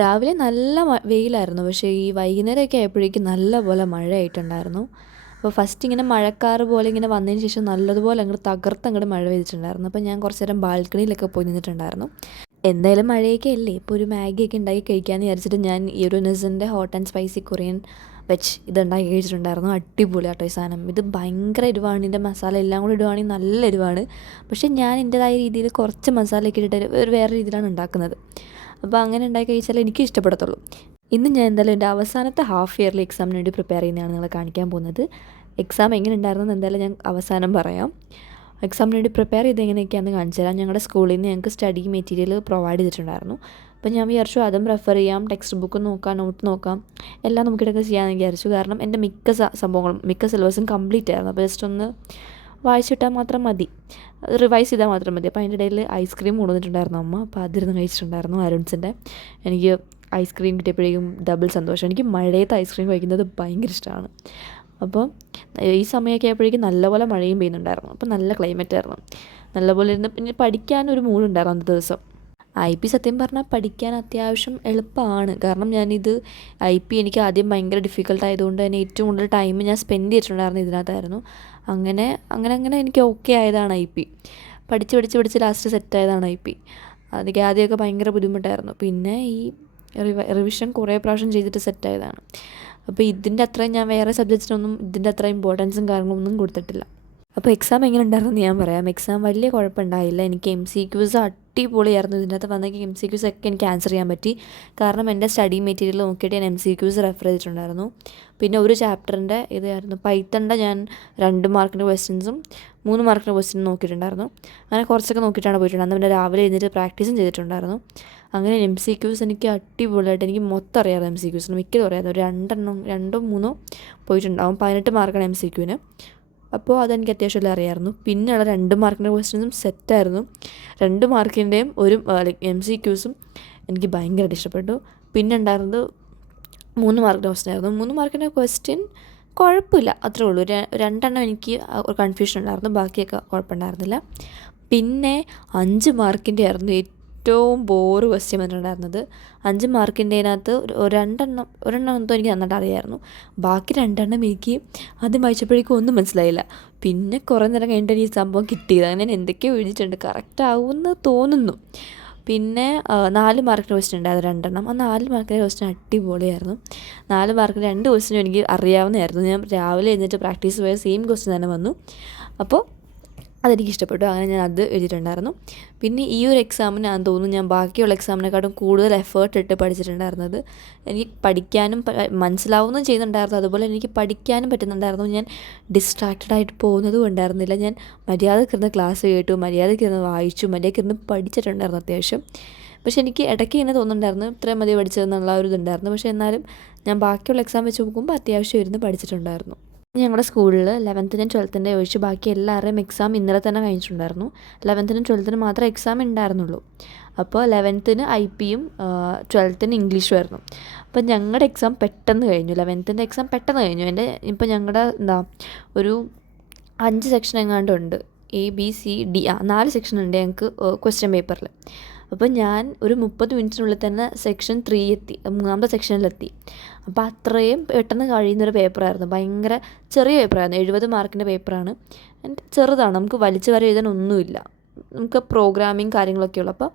രാവിലെ നല്ല വെയിലായിരുന്നു. പക്ഷേ ഈ വൈകുന്നേരമൊക്കെ ആയപ്പോഴേക്കും നല്ലപോലെ മഴയായിട്ടുണ്ടായിരുന്നു. അപ്പോൾ ഫസ്റ്റ് ഇങ്ങനെ മഴക്കാറ് പോലെ ഇങ്ങനെ വന്നതിന് ശേഷം നല്ലതുപോലെ തകർത്തങ്ങോട്ട് മഴ പെയ്തിട്ടുണ്ടായിരുന്നു. അപ്പോൾ ഞാൻ കുറച്ച് നേരം ബാൽക്കണിയിലൊക്കെ പോയി നിന്നിട്ടുണ്ടായിരുന്നു. എന്തായാലും മഴയൊക്കെ അല്ലേ, ഇപ്പോൾ ഒരു മാഗിയൊക്കെ ഉണ്ടാക്കി കഴിക്കാമെന്ന് വിചാരിച്ചിട്ട് ഞാൻ ഈ ഒരു നെസിൻ്റെ hot and spicy Korean veg ഇതുണ്ടാക്കി കഴിച്ചിട്ടുണ്ടായിരുന്നു. അടിപൊളി ആട്ടോ ഈ സാധനം. ഇത് ഭയങ്കര എരിവാണ്. ഇതിൻ്റെ മസാല എല്ലാം കൂടി ഇടുവാണെങ്കിൽ നല്ല എരിവാണ്. പക്ഷേ ഞാൻ എൻ്റേതായ രീതിയിൽ കുറച്ച് മസാലയൊക്കെ ഇട്ടിട്ട് ഒരു വേറെ രീതിയിലാണ് ഉണ്ടാക്കുന്നത്. അപ്പോൾ അങ്ങനെ ഉണ്ടാക്കി കഴിച്ചാൽ എനിക്ക് ഇഷ്ടപ്പെടത്തുള്ളൂ. ഇന്ന് ഞാൻ എന്തായാലും എൻ്റെ അവസാനത്തെ ഹാഫ് ഇയർലി എക്സാമിന് വേണ്ടി പ്രിപ്പയർ ചെയ്യുന്നതാണ് നിങ്ങളെ കാണിക്കാൻ പോകുന്നത്. എക്സാം എങ്ങനെ ഉണ്ടായിരുന്നെന്ന് എന്തായാലും ഞാൻ അവസാനം പറയാം. എക്സാമിന് വേണ്ടി പ്രിപ്പയർ ചെയ്ത് എങ്ങനെയൊക്കെയാണെന്ന് കാണിച്ചു തരാം. ഞങ്ങളുടെ സ്കൂളിൽ നിന്ന് ഞങ്ങൾക്ക് സ്റ്റഡി മെറ്റീരിയൽ പ്രൊവൈഡ് ചെയ്തിട്ടുണ്ടായിരുന്നു. അപ്പോൾ ഞാൻ വിചാരിച്ചു അതും റെഫർ ചെയ്യാം, ടെക്സ്റ്റ് ബുക്ക് നോക്കാം, നോട്ട് നോക്കാം, എല്ലാം നമുക്കിടയ്ക്ക് ചെയ്യാമെന്ന് വിചാരിച്ചു. കാരണം എൻ്റെ മിക്ക സംഭവങ്ങളും മിക്ക സിലബസും കംപ്ലീറ്റ് ആയിരുന്നു. അപ്പോൾ ജസ്റ്റ് ഒന്ന് വായിച്ചിട്ടാൽ മാത്രം മതി, റിവൈസ് ചെയ്താൽ മാത്രം മതി. അപ്പോൾ അതിൻ്റെ ഇടയിൽ ഐസ്ക്രീം കൊണ്ടുവന്നിട്ടുണ്ടായിരുന്നു അമ്മ. അപ്പോൾ അതിരുന്ന് കഴിച്ചിട്ടുണ്ടായിരുന്നു അരുൺസിൻ്റെ. എനിക്ക് ഐസ്ക്രീം കിട്ടിയപ്പോഴേക്കും ഡബിൾ സന്തോഷം. എനിക്ക് മഴയത്ത് ഐസ്ക്രീം കഴിക്കുന്നത് ഭയങ്കര ഇഷ്ടമാണ്. അപ്പോൾ ഈ സമയമൊക്കെ ആയപ്പോഴേക്കും നല്ലപോലെ മഴയും പെയ്യുന്നുണ്ടായിരുന്നു. അപ്പോൾ നല്ല ക്ലൈമറ്റ് ആയിരുന്നു. നല്ലപോലെ ഇരുന്ന് പിന്നെ പഠിക്കാനൊരു മൂഡുണ്ടായിരുന്നു അന്നത്തെ ദിവസം. IP സത്യം പറഞ്ഞാൽ പഠിക്കാൻ അത്യാവശ്യം എളുപ്പമാണ്. കാരണം ഞാനിത് IP എനിക്ക് ആദ്യം ഭയങ്കര ഡിഫിക്കൽട്ട് ആയതുകൊണ്ട് തന്നെ ഏറ്റവും കൂടുതൽ ടൈം ഞാൻ സ്പെൻഡ് ചെയ്തിട്ടുണ്ടായിരുന്നു ഇതിനകത്തായിരുന്നു. അങ്ങനെ എനിക്ക് ഓക്കെ ആയതാണ് IP. പഠിച്ച് ലാസ്റ്റ് സെറ്റായതാണ് IP. അതൊക്കെ ആദ്യമൊക്കെ ഭയങ്കര ബുദ്ധിമുട്ടായിരുന്നു. പിന്നെ ഈ റിവിഷൻ കുറേ പ്രാവശ്യം ചെയ്തിട്ട് സെറ്റായതാണ്. അപ്പോൾ ഇതിൻ്റെ അത്രയും ഞാൻ വേറെ സബ്ജക്ട്സിനൊന്നും ഇതിൻ്റെ അത്ര ഇമ്പോർട്ടൻസും കാര്യങ്ങളൊന്നും കൊടുത്തിട്ടില്ല. അപ്പോൾ എക്സാം എങ്ങനെ ഉണ്ടായിരുന്നു ഞാൻ പറയാം. എക്സാം വലിയ കുഴപ്പമുണ്ടായില്ല. എനിക്ക് MCQs അടിപൊളിയായിരുന്നു. ഇതിനകത്ത് വന്ന MCQs ഒക്കെ എനിക്ക് ആൻസർ ചെയ്യാൻ പറ്റി. കാരണം എൻ്റെ സ്റ്റഡി മെറ്റീരിയൽ നോക്കിയിട്ട് ഞാൻ MCQs റെഫർ ചെയ്തിട്ടുണ്ടായിരുന്നു. പിന്നെ ഒരു ചാപ്റ്ററിൻ്റെ ഇതായിരുന്നു പൈത്തണിൻ്റെ ഞാൻ 2 മാർക്കിൻ്റെ ക്വസ്റ്റ്യൻസും 3 മാർക്കിൻ്റെ ക്വസ്റ്റ്യൻ നോക്കിയിട്ടുണ്ടായിരുന്നു. അങ്ങനെ കുറച്ചൊക്കെ നോക്കിയിട്ടാണ് പോയിട്ടുണ്ടായിരുന്നത്. പിന്നെ രാവിലെ എഴുന്നേറ്റ് പ്രാക്ടീസും ചെയ്തിട്ടുണ്ടായിരുന്നു. അങ്ങനെ MCQs എനിക്ക് അടിപൊളിയായിട്ട് എനിക്ക് മൊത്തം അറിയാമായിരുന്നു. MCQs മിക്കതും അറിയാമായിരുന്നു. ഒരു 2 3 പോയിട്ടുണ്ടാവും. 18 മാർക്കാണ് MCQന്. അപ്പോൾ അതെനിക്ക് അത്യാവശ്യം അറിയാമായിരുന്നു. പിന്നെയുള്ള 2 മാർക്കിൻ്റെ ക്വസ്റ്റ്യൻസും സെറ്റായിരുന്നു. 2 മാർക്കിൻ്റെയും ഒരു MCQസും എനിക്ക് ഭയങ്കരമായിട്ട് ഇഷ്ടപ്പെട്ടു. പിന്നെ ഉണ്ടായിരുന്നത് 3 മാർക്കിൻ്റെ ക്വസ്റ്റ്യൻ ആയിരുന്നു. 3 മാർക്കിൻ്റെ ക്വസ്റ്റ്യൻ കുഴപ്പമില്ല, അത്രേ ഉള്ളൂ. രണ്ടെണ്ണം എനിക്ക് ഒരു കൺഫ്യൂഷൻ ഉണ്ടായിരുന്നു, ബാക്കിയൊക്കെ കുഴപ്പമുണ്ടായിരുന്നില്ല. പിന്നെ 5 മാർക്കിൻ്റെ ആയിരുന്നു ഏറ്റവും ബോറ് ക്വസ്റ്റ്യൻ വന്നിട്ടുണ്ടായിരുന്നത്. 5 മാർക്കിൻ്റെതിനകത്ത് ഒരെണ്ണം എന്തോ എനിക്ക് നന്നായിട്ട് അറിയാമായിരുന്നു. ബാക്കി 2 എനിക്ക് ആദ്യം വായിച്ചപ്പോഴേക്കും ഒന്നും മനസ്സിലായില്ല. പിന്നെ കുറേ നേരം കഴിഞ്ഞിട്ട് ഈ സംഭവം കിട്ടിയത്. അങ്ങനെ ഞാൻ എന്തൊക്കെയോ എഴുതിയിട്ടുണ്ട്, കറക്റ്റ് ആവുമെന്ന് തോന്നുന്നു. പിന്നെ 4 മാർക്കിൻ്റെ ക്വസ്റ്റ്യൻ ഉണ്ടായിരുന്നു 2 ആ 4 മാർക്കിൻ്റെ ക്വസ്റ്റ്യൻ അടിപൊളിയായിരുന്നു. 4 മാർക്കിന് 2 ക്വസ്റ്റ്യനും എനിക്ക് അറിയാവുന്നതായിരുന്നു. ഞാൻ രാവിലെ എഴുന്നേറ്റ് പ്രാക്ടീസ് പോയ സെയിം ക്വസ്റ്റ്യൻ തന്നെ വന്നു. അപ്പോൾ അതെനിക്ക് ഇഷ്ടപ്പെട്ടു. അങ്ങനെ ഞാൻ അത് എഴുതിയിട്ടുണ്ടായിരുന്നു. പിന്നെ ഈ ഒരു എക്സാമിന് ഞാൻ തോന്നുന്നു ഞാൻ ബാക്കിയുള്ള എക്സാമിനെക്കാട്ടും കൂടുതൽ എഫേർട്ട് ഇട്ട് പഠിച്ചിട്ടുണ്ടായിരുന്നത്. എനിക്ക് പഠിക്കാനും മനസ്സിലാവുന്നതും ചെയ്യുന്നുണ്ടായിരുന്നു, അതുപോലെ എനിക്ക് പഠിക്കാനും പറ്റുന്നുണ്ടായിരുന്നു. ഞാൻ ഡിസ്ട്രാക്റ്റഡ് ആയിട്ട് പോകുന്നതും ഉണ്ടായിരുന്നില്ല. ഞാൻ മര്യാദക്കിരുന്ന് ക്ലാസ് കേട്ടു, മര്യാദക്കിരുന്ന് വായിച്ചു, മര്യാദക്കിരുന്ന് പഠിച്ചിട്ടുണ്ടായിരുന്നു അത്യാവശ്യം. പക്ഷെ എനിക്ക് ഇടയ്ക്ക് ഇങ്ങനെ തോന്നുന്നുണ്ടായിരുന്നു ഇത്രയും മതി പഠിച്ചതെന്നുള്ള ഒരു ഇതുണ്ടായിരുന്നു. പക്ഷേ എന്നാലും ഞാൻ ബാക്കിയുള്ള എക്സാം വെച്ച് നോക്കുമ്പോൾ അത്യാവശ്യം ഇരുന്ന് പഠിച്ചിട്ടുണ്ടായിരുന്നു. ഞങ്ങളുടെ സ്കൂളിൽ 11നും 12ൻ്റെ ഒഴിച്ച് ബാക്കി എല്ലാവരുടെയും എക്സാം ഇന്നലെ തന്നെ കഴിഞ്ഞിട്ടുണ്ടായിരുന്നു. 11നും 12നും മാത്രമേ എക്സാം ഉണ്ടായിരുന്നുള്ളൂ. അപ്പോൾ 11ന് IP-യും 12ന് ഇംഗ്ലീഷും ആയിരുന്നു. അപ്പോൾ ഞങ്ങളുടെ എക്സാം പെട്ടെന്ന് കഴിഞ്ഞു. 11ൻ്റെ എക്സാം പെട്ടെന്ന് കഴിഞ്ഞു. ഇപ്പോൾ ഞങ്ങളുടെ ഒരു 5 സെക്ഷൻ എങ്ങാണ്ടുണ്ട്. ABCD 4 സെക്ഷൻ ഉണ്ട് ഞങ്ങൾക്ക് ക്വസ്റ്റ്യൻ പേപ്പറിൽ. അപ്പോൾ ഞാൻ ഒരു 30 മിനിറ്റിനുള്ളിൽ തന്നെ സെക്ഷൻ 3 എത്തി, 3ാമത്തെ സെക്ഷനിലെത്തി. അപ്പോൾ അത്രയും പെട്ടെന്ന് കഴിയുന്നൊരു പേപ്പറായിരുന്നു. ഭയങ്കര ചെറിയ പേപ്പറായിരുന്നു. 70 മാർക്കിൻ്റെ പേപ്പറാണ്. ചെറുതാണ്, നമുക്ക് വലിച്ചു വരെ എഴുതാൻ ഒന്നുമില്ല. നമുക്ക് പ്രോഗ്രാമിങ് കാര്യങ്ങളൊക്കെ ഉള്ളൂ. അപ്പോൾ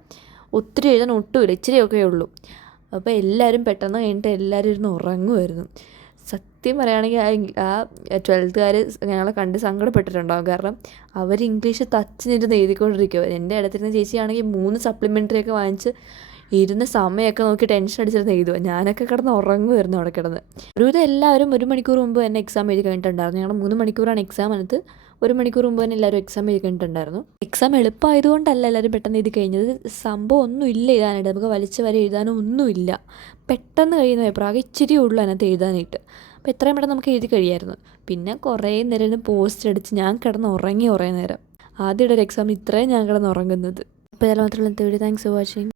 ഒത്തിരി എഴുതാൻ ഒട്ടുമില്ല, ഇച്ചിരിയൊക്കെ ഉള്ളൂ. അപ്പോൾ എല്ലാവരും പെട്ടെന്ന് കഴിഞ്ഞിട്ട് എല്ലാവരും ഇരുന്ന് ഉറങ്ങുമായിരുന്നു. സത്യം പറയുകയാണെങ്കിൽ ആ 12th ഞങ്ങളെ കണ്ട് സങ്കടപ്പെട്ടിട്ടുണ്ടാകും. കാരണം അവർ ഇംഗ്ലീഷ് തച്ച് നിന്നിട്ട് എഴുതിക്കൊണ്ടിരിക്കുക. എൻ്റെ അടുത്തിരുന്ന ചേച്ചിയാണെങ്കിൽ 3 സപ്ലിമെൻ്ററി ഒക്കെ വാങ്ങിച്ച് ഇരുന്ന് സമയമൊക്കെ നോക്കി ടെൻഷൻ അടിച്ചിരുന്ന് എഴുതുക. ഞാനൊക്കെ കിടന്ന് ഉറങ്ങുമായിരുന്നു അവിടെ കിടന്ന്. ഒരുവിധം എല്ലാവരും 1 മണിക്കൂർ മുമ്പ് തന്നെ എക്സാം എഴുതി കഴിഞ്ഞിട്ടുണ്ടായിരുന്നു. ഞങ്ങൾ 3 മണിക്കൂറാണ് എക്സാം എടുത്ത്. 1 മണിക്കൂർ മുമ്പ് തന്നെ എല്ലാവരും എക്സാം എഴുതി കഴിഞ്ഞിട്ടുണ്ടായിരുന്നു. എക്സാം എളുപ്പമായതുകൊണ്ടല്ല എല്ലാവരും പെട്ടെന്ന് എഴുതി കഴിഞ്ഞത്. സംഭവം ഒന്നുമില്ല എഴുതാനായിട്ട്, നമുക്ക് വലിച്ചു വരെ എഴുതാനോ ഒന്നുമില്ല. പെട്ടെന്ന് കഴിയുന്ന പേപ്പർ, ആകെ ഇച്ചിരി ഉള്ളൂ അതിനകത്ത് എഴുതാനായിട്ട്. അപ്പോൾ എത്രയും പെട്ടെന്ന് നമുക്ക് എഴുതി കഴിയായിരുന്നു. പിന്നെ കുറേ നേരം പോസ്റ്റ് അടിച്ച് ഞാൻ കിടന്ന് ഉറങ്ങി കുറേ നേരം. ആദ്യമായിട്ട് ഒരു എക്സാം ഇത്രയും ഞാൻ കിടന്ന് ഉറങ്ങുന്നത്. അപ്പോൾ ഇതിൽ മാത്രമല്ല, താങ്ക്സ് ഫോർ വാച്ചിങ്.